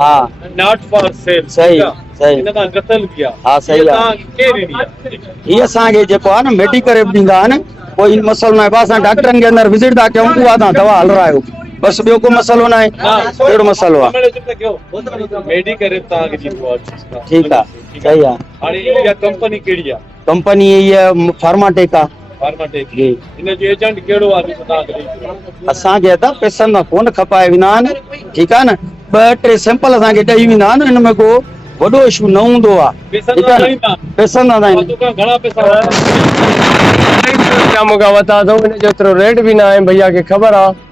हाँ not for sale सही सही इनका कतल किया हाँ सही है ये असांखे जेको आहे न मेडिकल ॾींदा आहिनि कोई मसइलो न आहे बसि असां डॉक्टरनि के अंदरि विज़िट था कयूं उहा तव्हां दवा हलरायो बसि ॿियो को मसइलो न आहे कहिड़ो मसइलो आहे मेडिकल ठीकु आहे सही आहे हाणे इहा कंपनी कहिड़ी आहे कंपनी इहा फार्माटेक आहे फार्माटेक जी इन जो एजेंट कहिड़ो आहे असांखे त पैसनि मां कोन खपाए वेंदा आहिनि ठीकु आहे न ॿ टे सैंपल असांखे ॾेई वेंदा आहिनि हिन में को वॾो इशू न हूंदो आहे ठीकु आहे न पैसनि सां घणा पैसा मूंखां वरिता अथऊं हिन जो एतिरो रेट बि न आहे भैया खे ख़बर आहे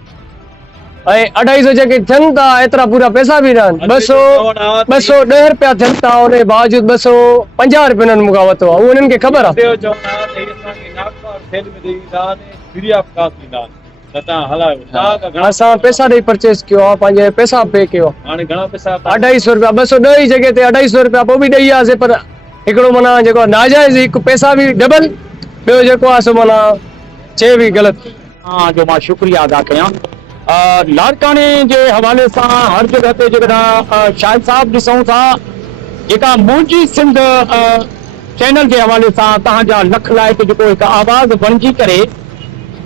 ऐं 250 जेके थियनि था एतिरा पूरा पैसा बि न आहिनि 210 रुपया थियनि था उन बावजूद 250 रुपयनि मूंखां वरितो आहे उहो उन्हनि खे ख़बर आहे असां पैसा ॾेई परचेस कयो आहे पंहिंजे पैसा पे कयो आहे 250 रुपया 210 जी जॻह ते 250 रुपया पोइ बि ॾेई वियासीं पर हिकिड़ो माना जेको नाजाइज़ हिकु पैसा बि डबल ॿियो जेको आहे सो माना चए बि ग़लति हाँ जो मां शुक्रिया अदा कयां लाड़काने जे हवाले सां हर जगह ते जेकॾहिं शाहिद साहब ॾिसूं था जेका मुंहिंजी सिंध चैनल जे हवाले सां तव्हांजा लख लाइक जेको हिकु आवाज़ बणिजी करे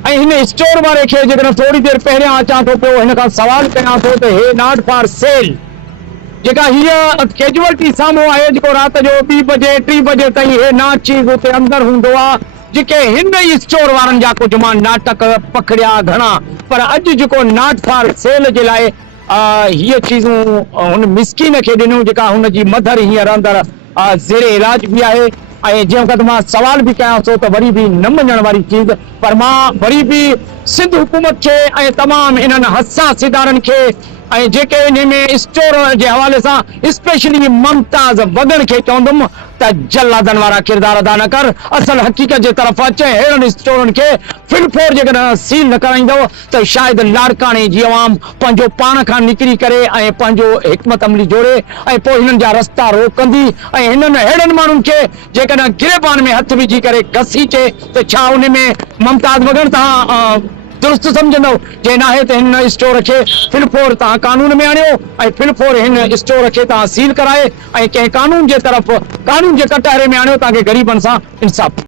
ऐं हिन स्टोर वारे खे जेकॾहिं थोरी देरि पहिरियां अचां थो पियो हिन खां सवाल कयां थो त हे नॉट फॉर सेल जेका हीअ कैजुअलिटी साम्हूं आहे जेको राति जो 2 बजे 3 बजे ताईं हे नाच चीज़ हुते अंदरि हूंदो आहे जेके हिन ई स्टोर वारनि जा कुझु मां नाटक पकड़िया घणा पर अॼु जेको नॉट फॉर सेल जे लाइ हीअ चीज़ूं हुन मिसकीन खे ॾिनियूं जेका हुनजी मदर हींअर अंदरि ज़ेरे इलाज बि आहे ऐं जंहिं वक़्तु मां सवाल बि कयां थो त वरी बि न मञण वारी चीज़ पर मां वरी बि सिंध हुकूमत खे ऐं तमामु इन्हनि हसास इदारनि खे ऐं जेके इन में स्टोर जे हवाले सां स्पेशली मुमताज़ वगण खे चवंदुमि त जल्लादन वारा किरदार अदा न कर असल हक़ीक़त जे तरफ़ अचे अहिड़नि स्टोरनि खे फिलफोर जेकॾहिं सील न कराईंदो त शायदि लाड़काने जी अवाम पंहिंजो पाण खां निकिरी करे ऐं पंहिंजो हिकमत अमली जोड़े ऐं पोइ हिननि जा रस्ता रोकंदी ऐं हिननि अहिड़नि माण्हुनि खे जेकॾहिं गिरेबान में हथ विझी करे घसीटे त छा उन में मुमताज़ वगण तव्हां दुरुस्त सम्झंदव जे नाहे त हिन स्टोर खे फिलफोर तव्हां कानून में आणियो ऐं फिलफोर हिन स्टोर खे तव्हां सील कराए ऐं कंहिं कानून जे तरफ़ कानून जे कटहरे में आणियो ताकि ग़रीबनि सां इंसाफ़